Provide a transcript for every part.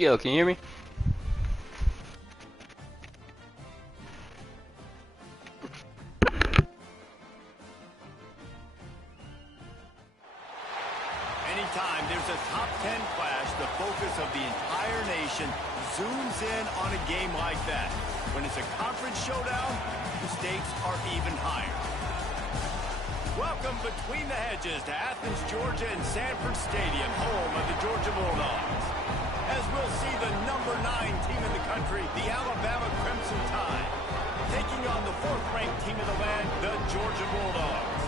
Yo, can you hear me? Anytime there's a top 10 clash, the focus of the entire nation zooms in on a game like that. When it's a conference showdown, the stakes are even higher. Welcome between the hedges to Athens, Georgia and Sanford Stadium, home of the Georgia Bulldogs. As we'll see the number 9 team in the country, the Alabama Crimson Tide, taking on the 4th-ranked team in the land, the Georgia Bulldogs.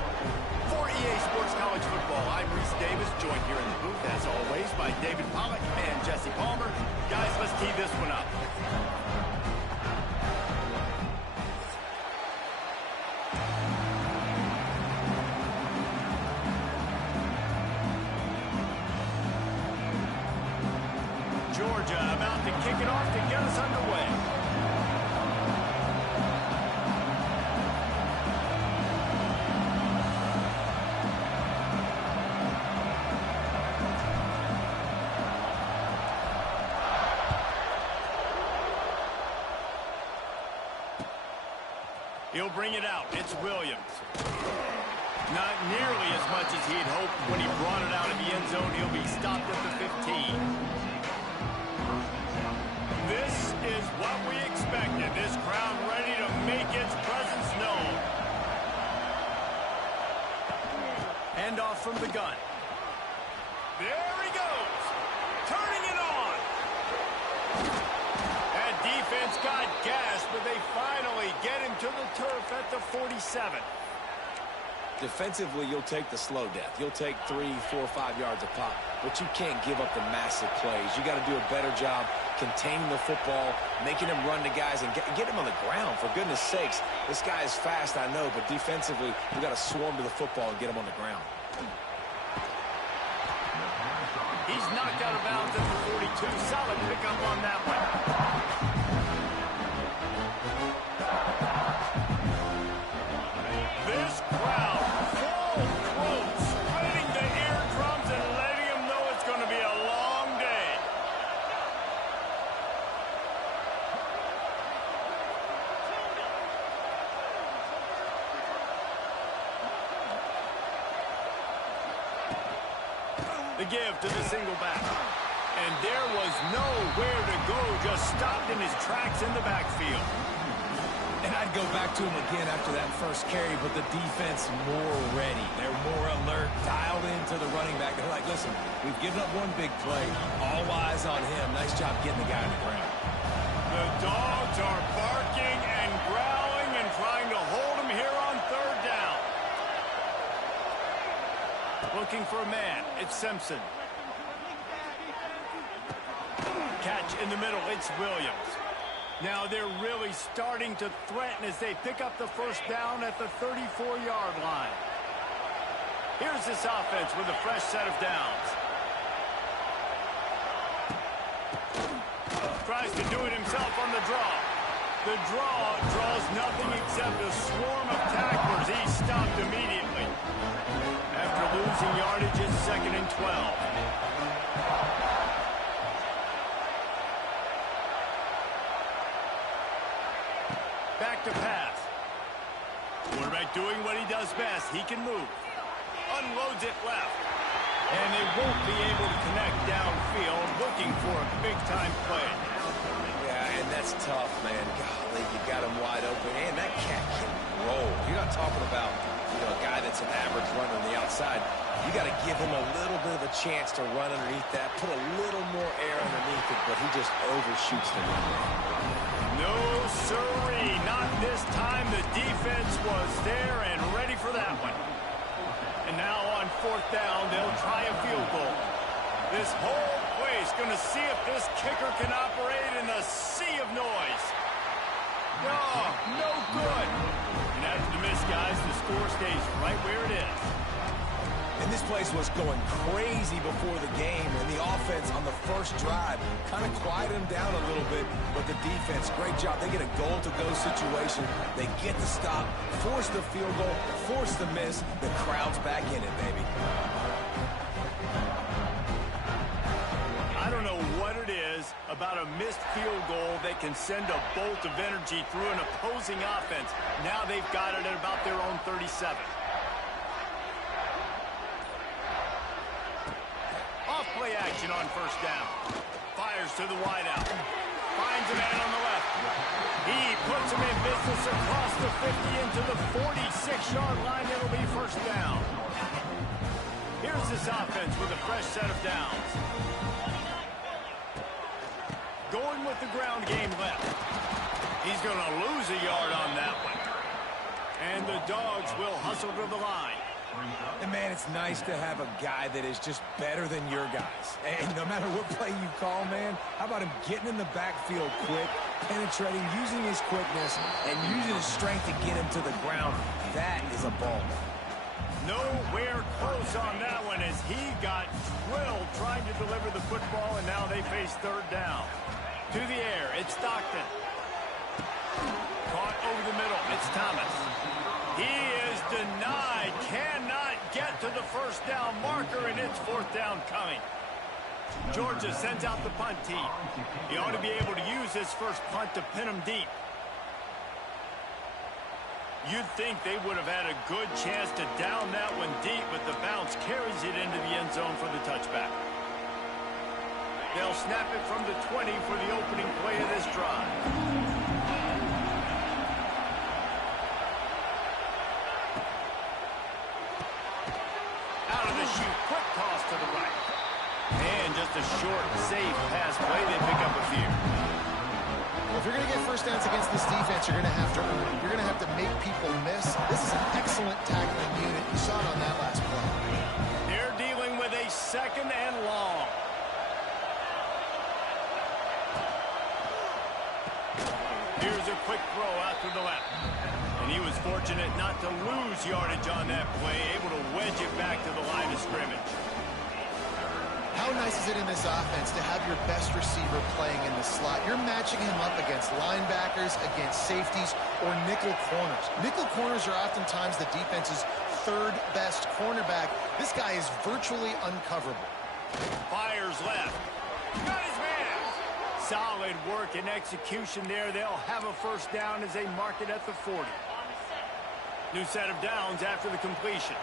For EA Sports College Football, I'm Reese Davis, joined here in the booth, as always, by David Pollack and Jesse Palmer. Guys, let's tee this one up. Georgia about to kick it off to get us underway. He'll bring it out. It's Williams. Not nearly as much as he'd hoped when he brought it out of the end zone. He'll be stopped at the 15. This is what we expected. This crowd ready to make its presence known. Hand off from the gun. There he goes. Turning it on. That defense got gas, but they finally get him to the turf at the 47. Defensively, you'll take the slow death. You'll take 3, 4, 5 yards a pop, but you can't give up the massive plays. You got to do a better job containing the football, making him run to guys, and get him on the ground. For goodness sakes, this guy is fast, I know, but defensively, we got to swarm to the football and get him on the ground. He's knocked out of bounds at the 42. Solid pickup on that one. This crowd full throat, splitting the eardrums and letting them know it's going to be a long day. The give to the single back. And there was nowhere to go, just stopped in his tracks in the backfield. And I'd go back to him again after that first carry, but the defense more ready. They're more alert, dialed into the running back. They're like, listen, we've given up one big play. All eyes on him. Nice job getting the guy on the ground. The dogs are barking and growling and trying to hold him here on 3rd down. Looking for a man. It's Simpson. Catch in the middle. It's Williams. Now they're really starting to threaten as they pick up the 1st down at the 34-yard line. Here's this offense with a fresh set of downs. Tries to do it himself on the draw. The draw draws nothing except a swarm of tacklers. He's stopped immediately. After losing yardage, it's 2nd and 12. Back to pass. Quarterback doing what he does best. He can move. Unloads it left. And they won't be able to connect downfield, looking for a big-time play. Yeah, and that's tough, man. Golly, you got him wide open. And that cat can roll. You're not talking about, a guy that's an average runner on the outside. You got to give him a little bit of a chance to run underneath that, put a little more air underneath it, but he just overshoots the run. No, sirree. Not this time. The defense was there and ready for that one. And now on 4th down, they'll try a field goal. This whole place going to see if this kicker can operate in the sea of noise. Oh, no good. And after the miss, guys, the score stays right where it is. And this place was going crazy before the game, and the offense on the first drive kind of quieted them down a little bit, but the defense, great job. They get a goal-to-go situation. They get the stop, force the field goal, force the miss. The crowd's back in it, baby. I don't know what it is about a missed field goal that can send a bolt of energy through an opposing offense. Now they've got it at about their own 37. Off-play action on first down. Fires to the wideout. Finds a man on the left. He puts him in business across the 50 into the 46-yard line. It'll be first down. Here's this offense with a fresh set of downs. Going with the ground game left. He's going to lose a yard on that one. And the Dogs will hustle to the line. And, man, it's nice to have a guy that is just better than your guys. And no matter what play you call, man, how about him getting in the backfield quick, penetrating, using his quickness, and using his strength to get him to the ground. That is a ball. Nowhere close on that one as he got drilled trying to deliver the football, and now they face third down. To the air, it's Stockton. Caught over the middle, it's Thomas. He is denied, cannot get to the first down marker, and it's fourth down coming. Georgia sends out the punt team. He ought to be able to use his first punt to pin him deep. You'd think they would have had a good chance to down that one deep, but the bounce carries it into the end zone for the touchback. They'll snap it from the 20 for the opening play of this drive. Out of the chute, quick toss to the right. And just a short, safe pass play. They pick up a few. Well, if you're going to get first downs against this defense, you're going to have to earn it. You're going to have to make people miss. This is an excellent tackling unit. You saw it on that last play. They're dealing with a second and long. Here's a quick throw out to the left. And he was fortunate not to lose yardage on that play, able to wedge it back to the line of scrimmage. How nice is it in this offense to have your best receiver playing in the slot? You're matching him up against linebackers, against safeties, or nickel corners. Nickel corners are oftentimes the defense's third best cornerback. This guy is virtually uncoverable. Fires left. Got his man. Solid work and execution there. They'll have a first down as they mark it at the 40. New set of downs after the completion.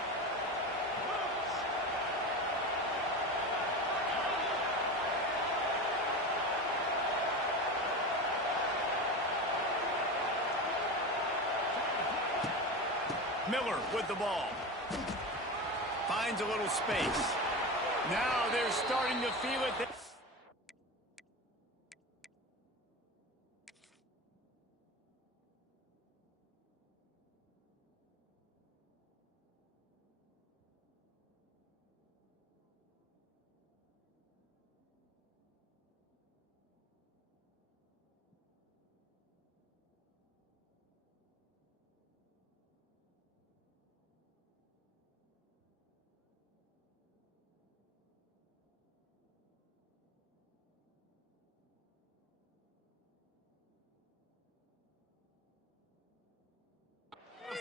Miller with the ball. Finds a little space. Now they're starting to feel it.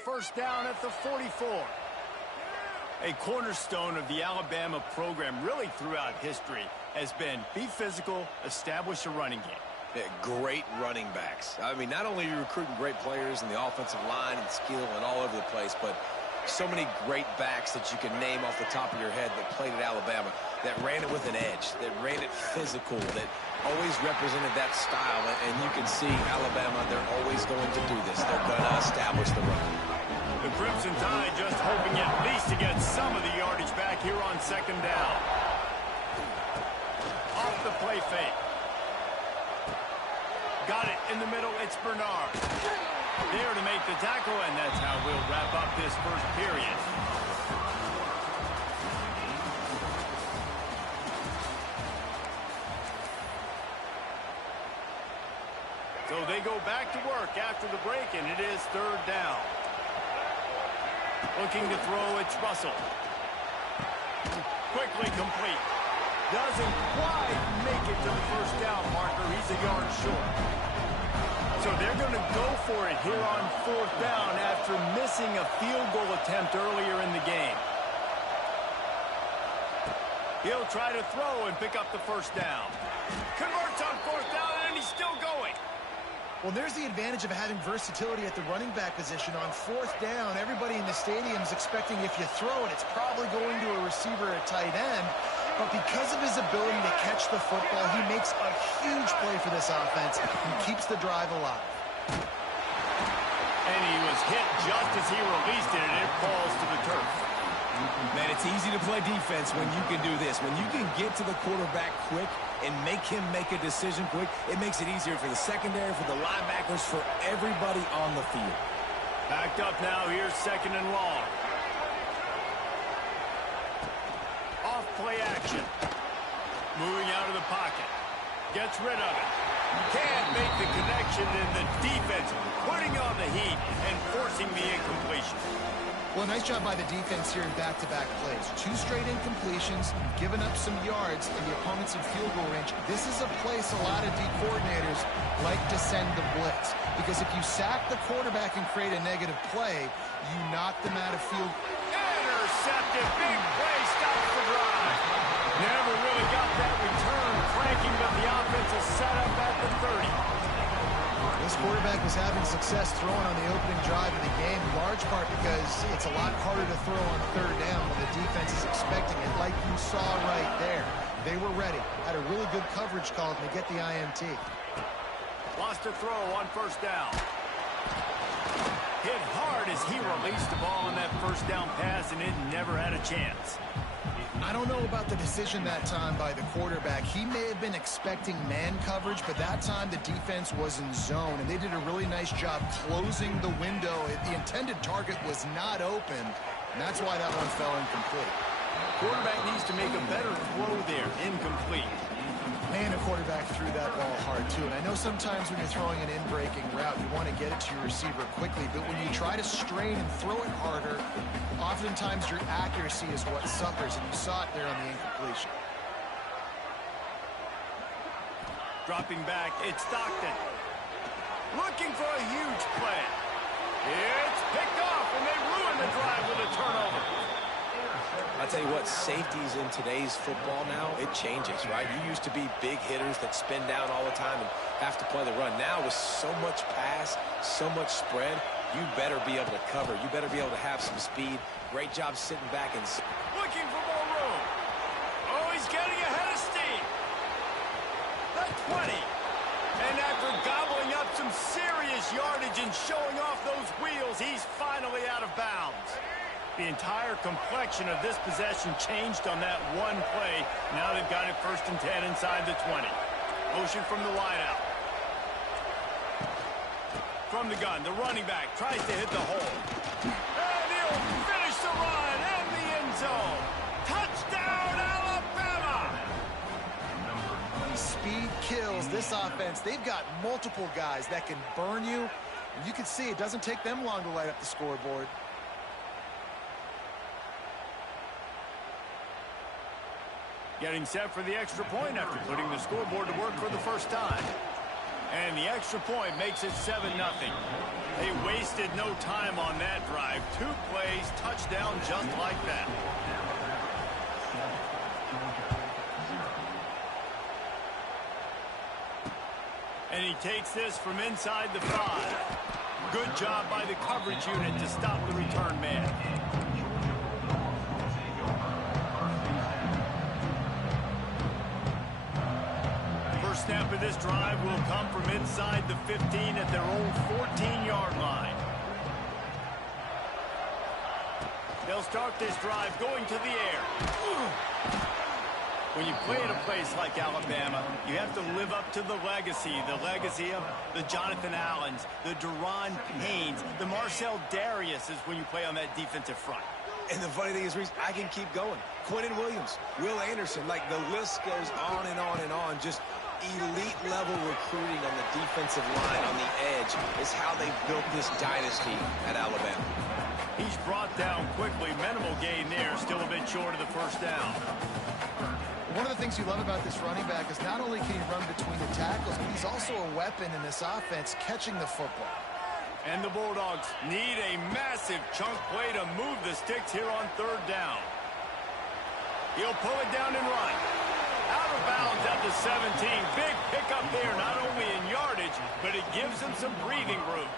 First down at the 44. A cornerstone of the Alabama program really throughout history has been be physical, establish a running game. Yeah, great running backs. I mean, not only are you recruiting great players in the offensive line and skill and all over the place, but so many great backs that you can name off the top of your head that played at Alabama, that ran it with an edge, that ran it physical, that always represented that style. And you can see Alabama, they're always going to do this. They're going to establish the run. The Crimson Tide just hoping at least to get some of the yardage back here on second down. Off the play fake. Got it in the middle. It's Bernard. There to make the tackle, and that's how we'll wrap up this first period. So they go back to work after the break, and it is third down. Looking to throw, it's Russell. Quickly complete. Doesn't quite make it to the first down marker. He's a yard short. So they're going to go for it here on fourth down after missing a field goal attempt earlier in the game. He'll try to throw and pick up the first down. Converts on fourth down, and he's still going. Well, there's the advantage of having versatility at the running back position. On fourth down, everybody in the stadium is expecting if you throw it, it's probably going to a receiver at tight end. But because of his ability to catch the football, he makes a huge play for this offense and keeps the drive alive. And he was hit just as he released it, and it falls to the turf. Man, it's easy to play defense when you can do this. When you can get to the quarterback quick and make him make a decision quick, it makes it easier for the secondary, for the linebackers, for everybody on the field. Backed up now, here's second and long. Off play action. Moving out of the pocket. Gets rid of it. Can't make the connection, and the defense putting on the heat and forcing the incompletion. Well, nice job by the defense here in back-to-back plays. 2 straight incompletions, giving up some yards, and the opponent's in field goal range. This is a place a lot of D coordinators like to send the blitz. Because if you sack the quarterback and create a negative play, you knock them out of field. Intercepted. Big play. Stops the drive. Never really got that return cranking, but the offense is set up at the 30. This quarterback was having success throwing on the opening drive of the game, in large part because it's a lot harder to throw on third down when the defense is expecting it, like you saw right there. They were ready, had a really good coverage call to get the INT. Lost a throw on first down. Hit hard as he released the ball on that first down pass, and it never had a chance. I don't know about the decision that time by the quarterback. He may have been expecting man coverage, but that time the defense was in zone, and they did a really nice job closing the window. The intended target was not open, and that's why that one fell incomplete. Quarterback needs to make a better throw there. Incomplete. Man, a quarterback threw that ball hard, too. And I know sometimes when you're throwing an in-breaking route, you want to get it to your receiver quickly. But when you try to strain and throw it harder, oftentimes your accuracy is what suffers. And you saw it there on the incompletion. Dropping back, it's Stockton. Looking for a huge play. It's picked off, and they ruin the drive with a turnover. I tell you what, safeties in today's football now, it changes, right? You used to be big hitters that spin down all the time and have to play the run. Now with so much pass, so much spread, you better be able to cover. You better be able to have some speed. Great job sitting back and... Looking for more room. Oh, he's getting ahead of steam. The 20. And after gobbling up some serious yardage and showing off those wheels, he's finally out of bounds. The entire complexion of this possession changed on that one play. Now they've got it 1st and 10 inside the 20. Motion from the wideout. From the gun, the running back tries to hit the hole. And he'll finish the run in the end zone. Touchdown, Alabama! Speed kills this offense. They've got multiple guys that can burn you. And you can see it doesn't take them long to light up the scoreboard. Getting set for the extra point after putting the scoreboard to work for the first time. And the extra point makes it 7-0. They wasted no time on that drive. 2 plays, touchdown just like that. And he takes this from inside the 5. Good job by the coverage unit to stop the return man. Snap of this drive will come from inside the 15 at their own 14-yard line. They'll start this drive going to the air. When you play at a place like Alabama, you have to live up to the legacy of the Jonathan Allens, the Deron Paynes, the Marcel Dariuses when you play on that defensive front. And the funny thing is, Reese, I can keep going. Quentin Williams, Will Anderson, like the list goes on and on and on. Just elite-level recruiting on the defensive line, on the edge, is how they built this dynasty at Alabama. He's brought down quickly. Minimal gain there, still a bit short of the first down. One of the things you love about this running back is not only can he run between the tackles, but he's also a weapon in this offense, catching the football. And the Bulldogs need a massive chunk play to move the sticks here on 3rd down. He'll pull it down and run. Out of bounds at the 17. Big pickup there, not only in yardage, but it gives them some breathing room.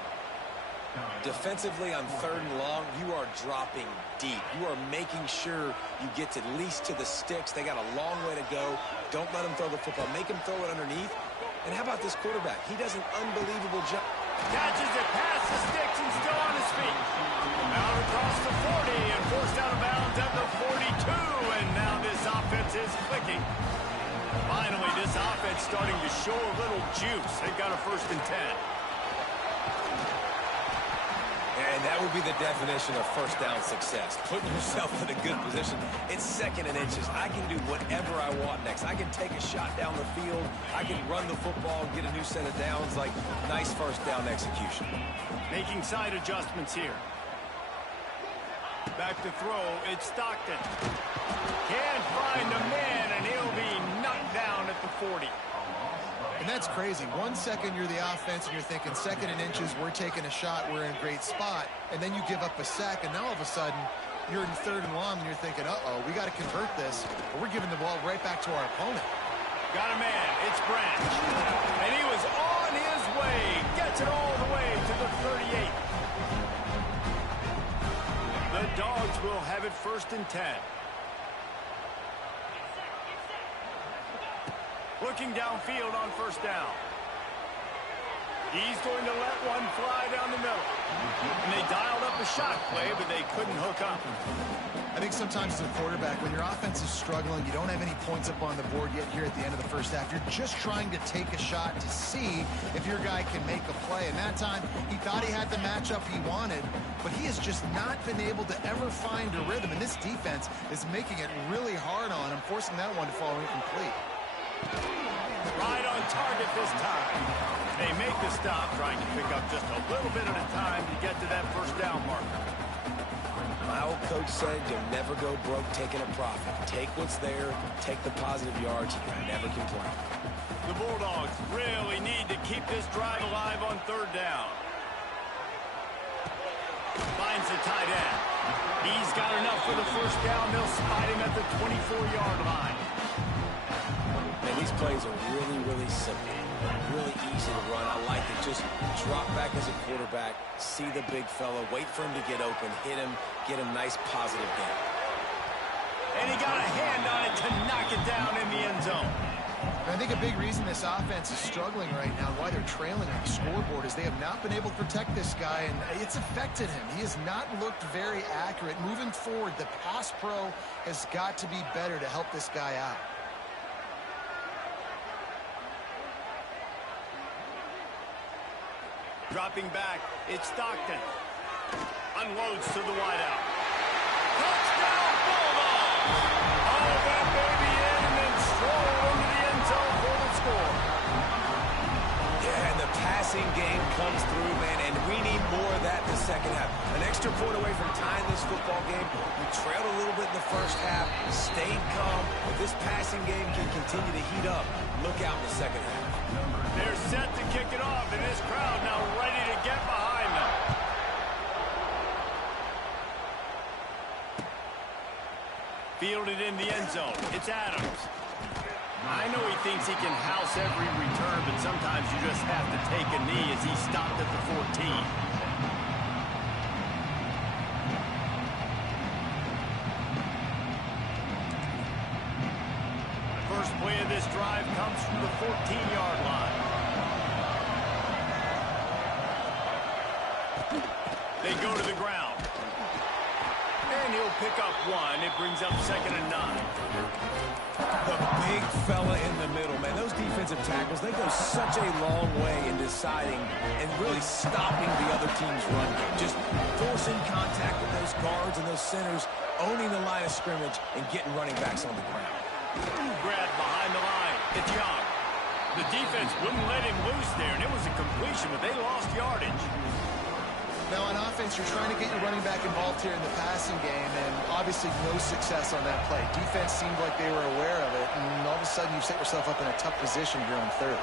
Defensively on 3rd and long, you are dropping deep. You are making sure you get at least to the sticks. They got a long way to go. Don't let them throw the football. Make him throw it underneath. And how about this quarterback? He does an unbelievable job. Catches it past the sticks and still on his feet. Out across the 40 and forced out of bounds at the 42. And now this offense is clicking. Finally, this offense starting to show a little juice. They've got a 1st and 10. And that would be the definition of 1st down success. Putting yourself in a good position. It's 2nd and inches. I can do whatever I want next. I can take a shot down the field. I can run the football and get a new set of downs. Like, nice 1st down execution. Making side adjustments here. Back to throw. It's Stockton. Can't find a man, and he'll be knocked down at the 40. And that's crazy. 1 second you're the offense and you're thinking 2nd and inches, we're taking a shot, we're in a great spot. And then you give up a sack, and now all of a sudden you're in 3rd and long and you're thinking, uh-oh, we got to convert this, or we're giving the ball right back to our opponent. Got a man. It's Branch. And he was on his way. Gets it all the way to the 38. The Dogs will have it 1st and 10. Looking downfield on 1st down. He's going to let one fly down the middle. And they dialed up a shot play, but they couldn't hook up. I think sometimes as a quarterback, when your offense is struggling, you don't have any points up on the board yet here at the end of the 1st half. You're just trying to take a shot to see if your guy can make a play. And that time, he thought he had the matchup he wanted, but he has just not been able to ever find a rhythm. And this defense is making it really hard on him, forcing that one to fall incomplete. Right on target this time. They make the stop, trying to pick up just a little bit at a time to get to that 1st down marker. My old coach said you'll never go broke taking a profit. Take what's there, take the positive yards, you can never complain. The Bulldogs really need to keep this drive alive on 3rd down. Finds the tight end. He's got enough for the 1st down. They'll spot him at the 24-yard line. And these plays are really, really simple. Really easy to run. I like it. Just drop back as a quarterback, see the big fella, wait for him to get open, hit him, get a nice positive gain. And he got a hand on it to knock it down in the end zone. I think a big reason this offense is struggling right now, why they're trailing on the scoreboard, is they have not been able to protect this guy, and it's affected him. He has not looked very accurate. Moving forward, the pass pro has got to be better to help this guy out. Dropping back, it's Stockton. Unloads to the wideout. Touchdown, Bulldogs! All that baby in and then stroll into the end zone for the score. Yeah, and the passing game comes through, man, and we need more of that in the 2nd half. An extra point away from tying this football game. We trailed a little bit in the 1st half, stayed calm. If this passing game can continue to heat up, look out in the 2nd half. They're set to kick it off, and this crowd now ready to get behind them. Fielded in the end zone. It's Adams. I know he thinks he can house every return, but sometimes you just have to take a knee as he stopped at the 14. First play of this drive comes from the 14-yard line. They go to the ground. And he'll pick up one. It brings up 2nd and 9. The big fella in the middle, man. Those defensive tackles, they go such a long way in deciding and really stopping the other team's run game. Just forcing contact with those guards and those centers, owning the line of scrimmage, and getting running backs on the ground. Grab behind the line. It's Young. The defense wouldn't let him loose there, and it was a completion, but they lost yardage. Now on offense, you're trying to get your running back involved here in the passing game, and obviously no success on that play. Defense seemed like they were aware of it, and all of a sudden you've set yourself up in a tough position here on 3rd.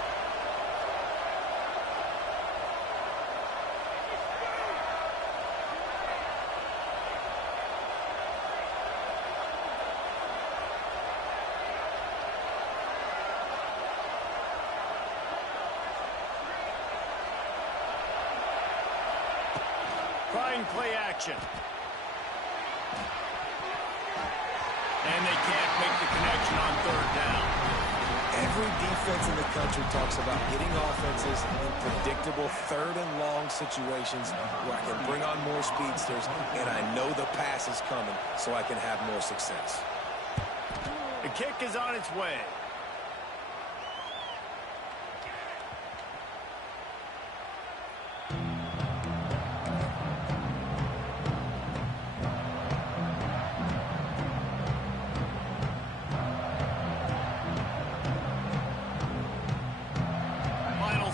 showing play action. And they can't make the connection on third down. Every defense in the country talks about getting offenses in predictable third and long situations where I can bring on more speedsters and I know the pass is coming so I can have more success. The kick is on its way.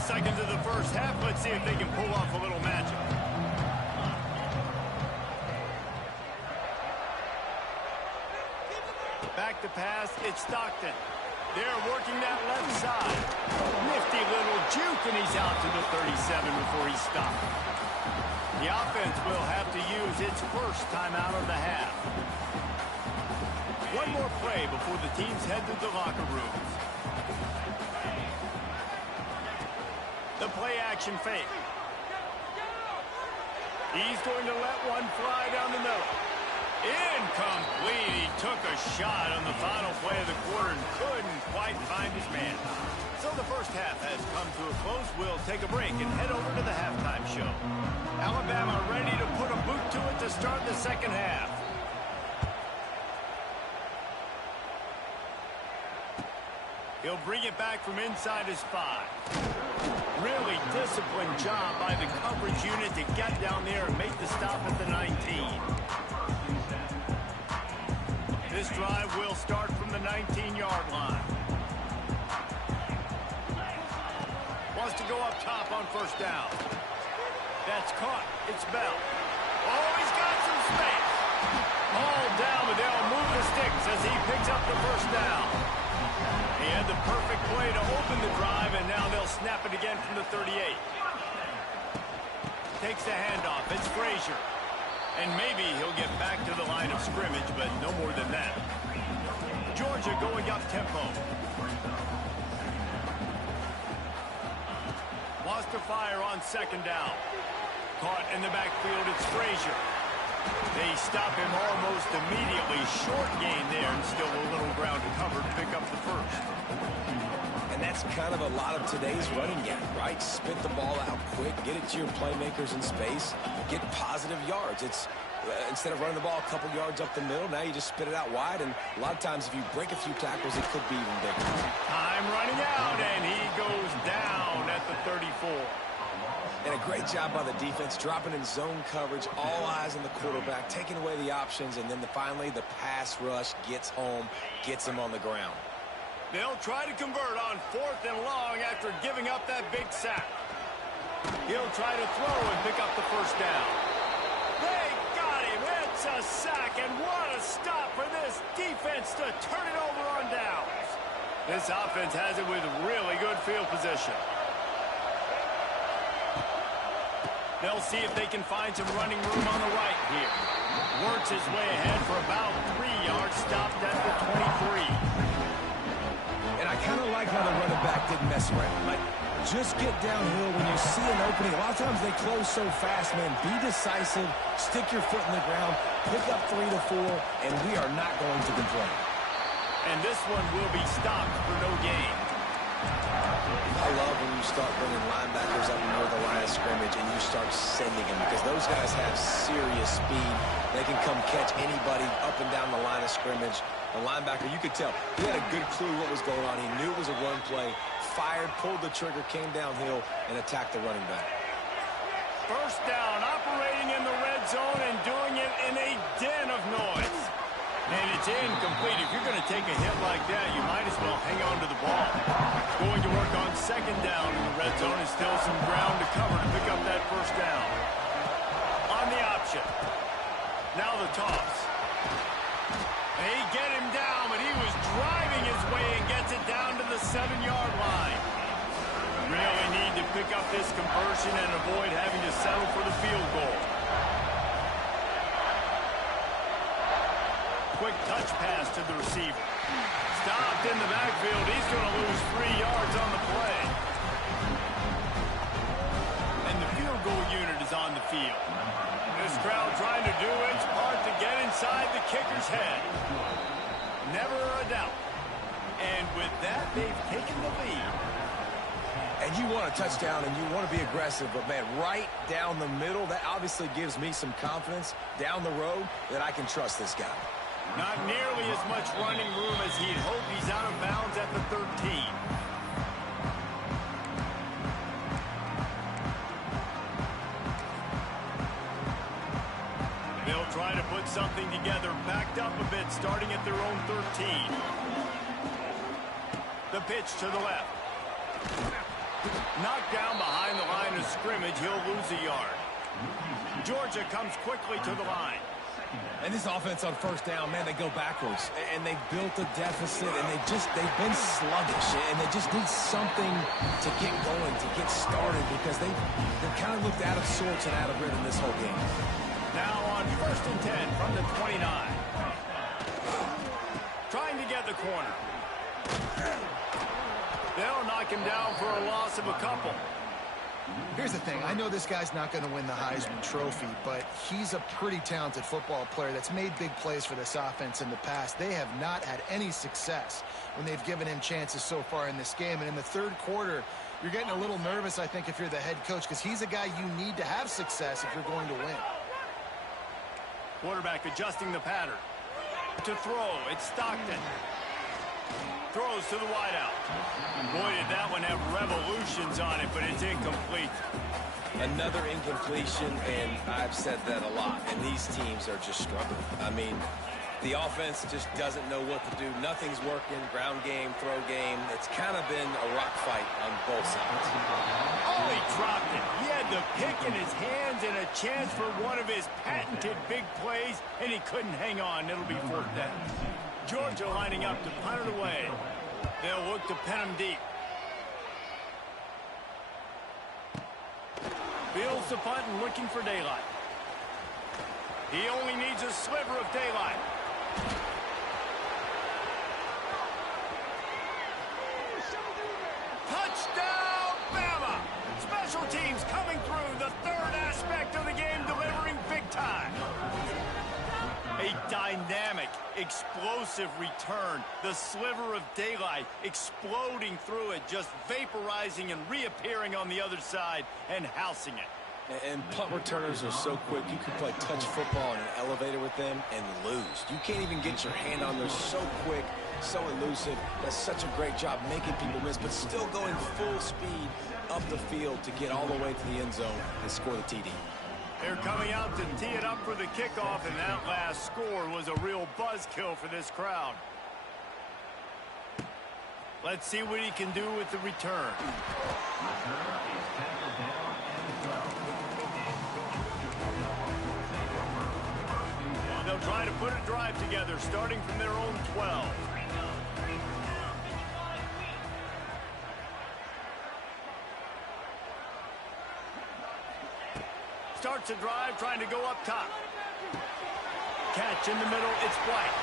Seconds of the first half. Let's see if they can pull off a little magic. Back to pass. It's Stockton. They're working that left side. Nifty little juke, and he's out to the 37 before he stopped. The offense will have to use its first timeout of the half. One more play before the teams head to the locker rooms. The play-action fake. He's going to let one fly down the middle. Incomplete. He took a shot on the final play of the quarter and couldn't quite find his man. So the first half has come to a close. We'll take a break and head over to the halftime show. Alabama ready to put a boot to it to start the second half. He'll bring it back from inside his 5. Really disciplined job by the coverage unit to get down there and make the stop at the 19. This drive will start from the 19-yard line. Wants to go up top on first down. That's caught. It's Bell. Oh, he's got some space. All down, but they'll move the sticks as he picks up the first down. He had the perfect play to open the drive, and now they'll snap it again from the 38. Takes the handoff. It's Frazier. And maybe he'll get back to the line of scrimmage, but no more than that. Georgia going up tempo. Wants to fire on second down. Caught in the backfield. It's Frazier. They stop him almost immediately. Short gain there, and still a little ground to cover to pick up the first. And that's kind of a lot of today's running game, right? Spit the ball out quick, get it to your playmakers in space, get positive yards. It's instead of running the ball a couple yards up the middle, now you just spit it out wide, and a lot of times if you break a few tackles, it could be even bigger. Time running out, and he goes down at the 34. And a great job by the defense, dropping in zone coverage, all eyes on the quarterback, taking away the options, and then finally the pass rush gets home, gets him on the ground. They'll try to convert on 4th and long after giving up that big sack. He'll try to throw and pick up the first down. They got him. It's a sack, and what a stop for this defense to turn it over on downs. This offense has it with really good field position. They'll see if they can find some running room on the right here. Works his way ahead for about 3 yards, stopped at the 23. And I kind of like how the running back didn't mess around. Like, just get downhill when you see an opening. A lot of times they close so fast, man. Be decisive, stick your foot in the ground, pick up 3 to 4, and we are not going to complain. And this one will be stopped for no gain. I love when you start bringing linebackers up near the line of scrimmage and you start sending them, because those guys have serious speed. They can come catch anybody up and down the line of scrimmage. The linebacker, you could tell, he had a good clue what was going on. He knew it was a run play, fired, pulled the trigger, came downhill, and attacked the running back. First down, operating in the red zone and doing it in a den of noise. And it's incomplete. If you're going to take a hit like that, you might as well hang on to the ball. Going to work on second down in the red zone, and still some ground to cover to pick up that first down. On the option. Now the toss. They get him down, but he was driving his way and gets it down to the 7-yard line. Really need to pick up this conversion and avoid having to settle for the field goal. Quick touch pass to the receiver. Stopped in the backfield. He's going to lose 3 yards on the play. And the field goal unit is on the field. This inside the kicker's head. Never a doubt. And with that, they've taken the lead. And you want a touchdown and you want to be aggressive, but, man, right down the middle, that obviously gives me some confidence down the road that I can trust this guy. Not nearly as much running room as he'd hoped. He's out of bounds at the 13. They'll try to put something together, backed up a bit, starting at their own 13. The pitch to the left. Knocked down behind the line of scrimmage. He'll lose a yard. Georgia comes quickly to the line. And this offense on first down, man, they go backwards. And they've built a deficit, and they've been sluggish. And they just need something to get going, to get started, because they've kind of looked out of sorts and out of rhythm this whole game. Now on 1st and 10 from the 29. Trying to get the corner. They'll knock him down for a loss of a couple. Here's the thing. I know this guy's not going to win the Heisman Trophy, but he's a pretty talented football player that's made big plays for this offense in the past. They have not had any success when they've given him chances so far in this game. And in the third quarter, you're getting a little nervous, I think, if you're the head coach, because he's a guy you need to have success if you're going to win. Quarterback adjusting the pattern. To throw, it's Stockton. Throws to the wideout. Boy, did that one have revolutions on it, but it's incomplete. Another incompletion, and I've said that a lot, and these teams are just struggling. I mean, the offense just doesn't know what to do. Nothing's working. Ground game, throw game. It's kind of been a rock fight on both sides. Oh, he dropped it. He had the pick in his hands and a chance for one of his patented big plays, and he couldn't hang on. It'll be 4th down. Georgia lining up to punt it away. They'll look to pin him deep. Fields the punt and looking for daylight. He only needs a sliver of daylight. Touchdown, Bama! Special teams coming through, the third aspect of the game, delivering big time. A dynamic, explosive return. The sliver of daylight exploding through it, just vaporizing and reappearing on the other side and housing it. And punt returners are so quick. You can play touch football in an elevator with them and lose. You can't even get your hand on them. So quick, so elusive. Does such a great job making people miss, but still going full speed up the field to get all the way to the end zone and score the TD. They're coming out to tee it up for the kickoff, and that last score was a real buzzkill for this crowd. Let's see what he can do with the return. They'll try to put a drive together, starting from their own 12. Starts a drive, trying to go up top. Catch in the middle, it's White.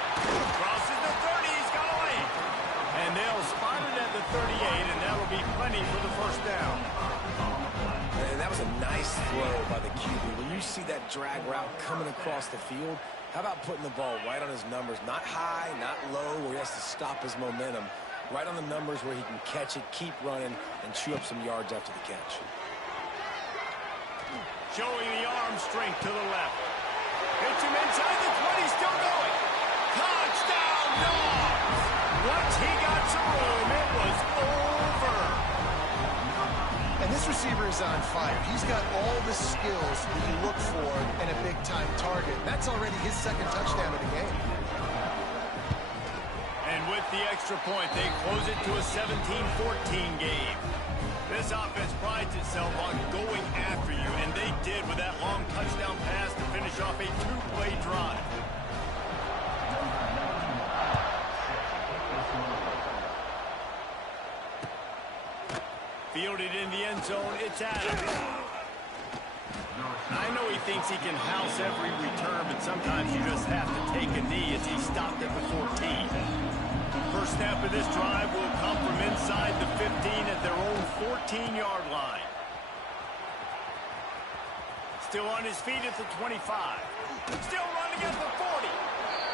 Crosses the 30, he's got away. And they'll spot it at the 38, and that'll be plenty for the 1st down. And that was a nice throw by the QB. When you see that drag route coming across the field, how about putting the ball right on his numbers? Not high, not low, where he has to stop his momentum. Right on the numbers where he can catch it, keep running, and chew up some yards after the catch. Showing the arm strength to the left. Hits him inside the 20, still going. Touchdown, Dogs! Once he got some room, it was over. And this receiver is on fire. He's got all the skills that you look for in a big-time target. That's already his 2nd touchdown of the game. And with the extra point, they close it to a 17-14 game. This offense prides itself on going after you, and they did with that long touchdown pass to finish off a 2-play drive. Fielded in the end zone, it's Adams. I know he thinks he can house every return, but sometimes you just have to take a knee as he stopped at the 14. First snap of this drive will come from inside the 15 at their own 14-yard line. Still on his feet at the 25. Still running at the 40.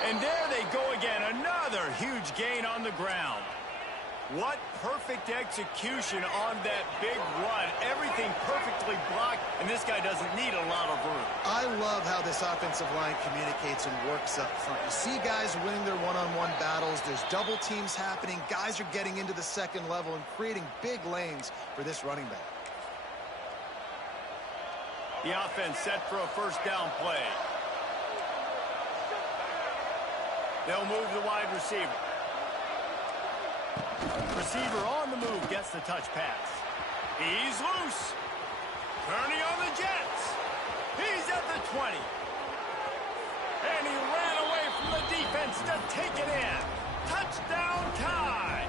And there they go again. Another huge gain on the ground. What perfect execution on that big run. Everything perfectly blocked, and this guy doesn't need a lot of room. I love how this offensive line communicates and works up front. You see guys winning their one-on-one battles. There's double teams happening. Guys are getting into the second level and creating big lanes for this running back. The offense set for a first down play. They'll move the wide receiver. Receiver on the move gets the touch pass. He's loose. Turning on the Jets. He's at the 20. And he ran away from the defense to take it in. Touchdown tie.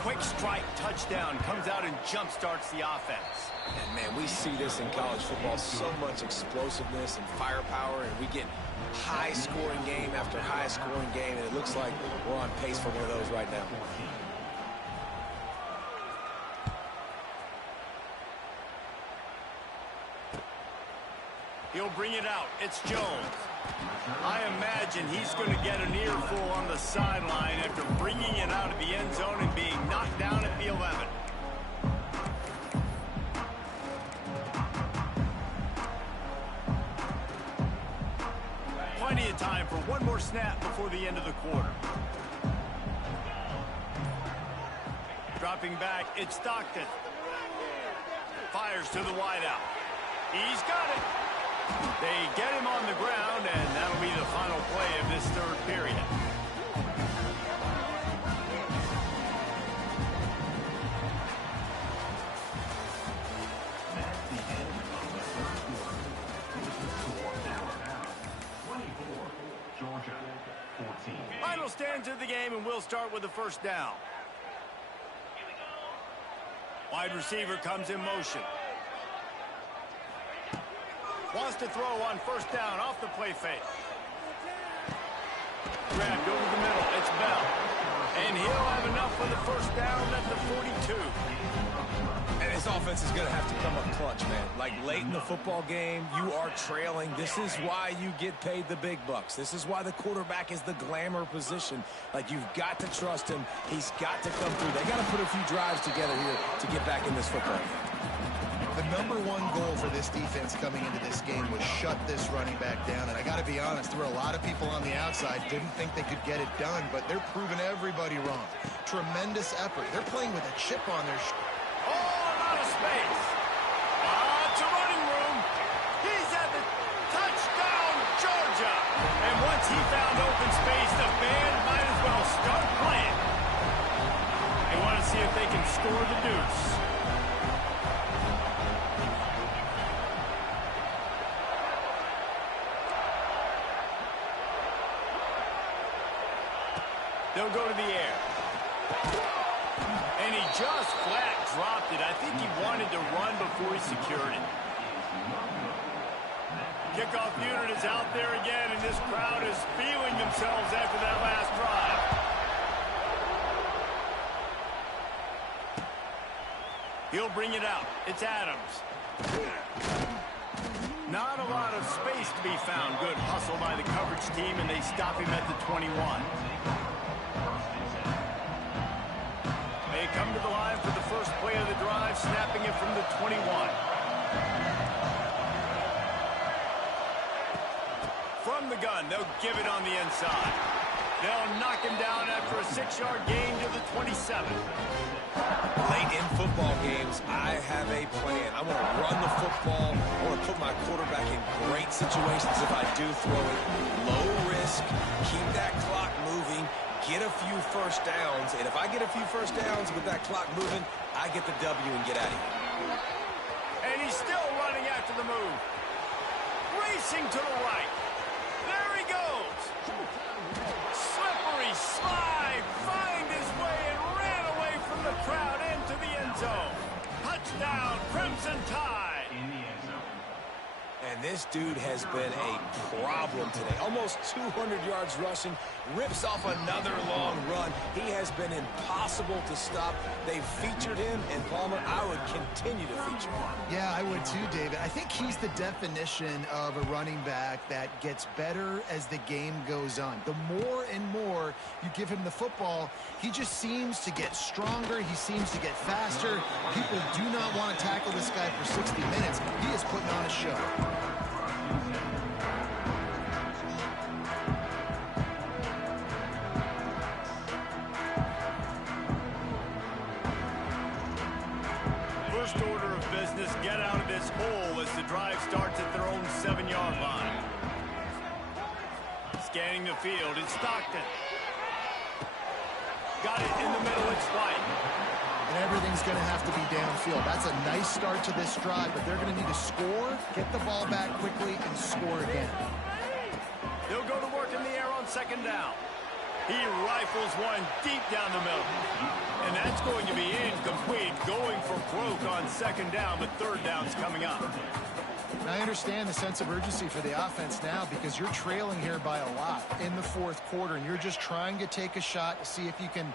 Quick strike touchdown comes out and jump-starts the offense. And, man, we see this in college football, so much explosiveness and firepower, and we get high-scoring game after high-scoring game, and it looks like we're on pace for one of those right now. He'll bring it out. It's Jones. I imagine he's going to get an earful on the sideline after bringing it out of the end zone and being knocked down at the 11. Plenty of time for one more snap before the end of the quarter. Dropping back, it's Stockton. Fires to the wideout. He's got it. They get him on the ground, and that'll be the final play of this third period. Final stands of the game, and we'll start with the first down. Wide receiver comes in motion. Wants to throw on first down off the play fake. Grabbed over the middle. It's Bell. And he'll have enough for the first down at the 42. And his offense is going to have to come up clutch, man. Like late in the football game, you are trailing. This is why you get paid the big bucks. This is why the quarterback is the glamour position. Like, you've got to trust him. He's got to come through. They got to put a few drives together here to get back in this football game. The number one goal for this defense coming into this game was shut this running back down. And I got to be honest, there were a lot of people on the outside didn't think they could get it done, but they're proving everybody wrong. Tremendous effort. They're playing with a chip on their Oh, a lot of space. To running room. He's at the touchdown, Georgia. And once he found open space, the band might as well start playing. They want to see if they can score the deuce. They'll go to the air. And he just flat dropped it. I think he wanted to run before he secured it. Kickoff unit is out there again, and this crowd is feeling themselves after that last drive. He'll bring it out. It's Adams. Not a lot of space to be found. Good hustle by the coverage team, and they stop him at the 21. They come to the line for the first play of the drive, snapping it from the 21. From the gun, they'll give it on the inside. They'll knock him down after a 6-yard gain to the 27. Late in football games, I have a plan. I want to run the football. I want to put my quarterback in great situations if I do throw it. Low risk, keep that clock moving, get a few first downs. And if I get a few first downs with that clock moving, I get the W and get out of here. And he's still running after the move. Racing to the right. There he goes. Slippery slide. Find his way and ran away from the crowd into the end zone. Touchdown, Crimson Tide. And this dude has been a problem today. Almost 200 yards rushing, rips off another long run. He has been impossible to stop. They've featured him, and Palmer, I would continue to feature him. Yeah, I would too, David. I think he's the definition of a running back that gets better as the game goes on. The more and more you give him the football, he just seems to get stronger. He seems to get faster. People do not want to tackle this guy for 60 minutes. He is putting on a show. First order of business, get out of this hole as the drive starts at their own 7-yard line. Scanning the field, it's Stockton. Got it in the middle, it's White. And everything's going to have to be downfield. That's a nice start to this drive, but they're going to need to score, get the ball back quickly, and score again. They'll go to work in the air on second down. He rifles one deep down the middle. And that's going to be incomplete, going for broke on second down, but third down's coming up. And I understand the sense of urgency for the offense now because you're trailing here by a lot in the fourth quarter, and you're just trying to take a shot to see if you can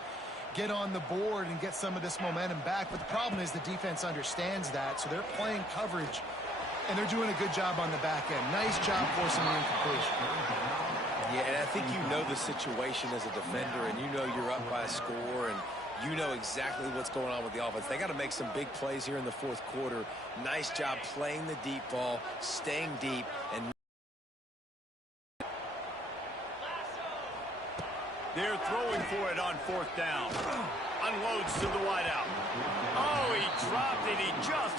get on the board and get some of this momentum back. But the problem is the defense understands that, so they're playing coverage, and they're doing a good job on the back end. Nice job forcing the incompletion. Yeah, and I think you know the situation as a defender, and you know you're up by a score, and you know exactly what's going on with the offense. They got to make some big plays here in the fourth quarter. Nice job playing the deep ball, staying deep, and they're throwing for it on fourth down. Unloads to the wideout. Oh, he dropped it. He just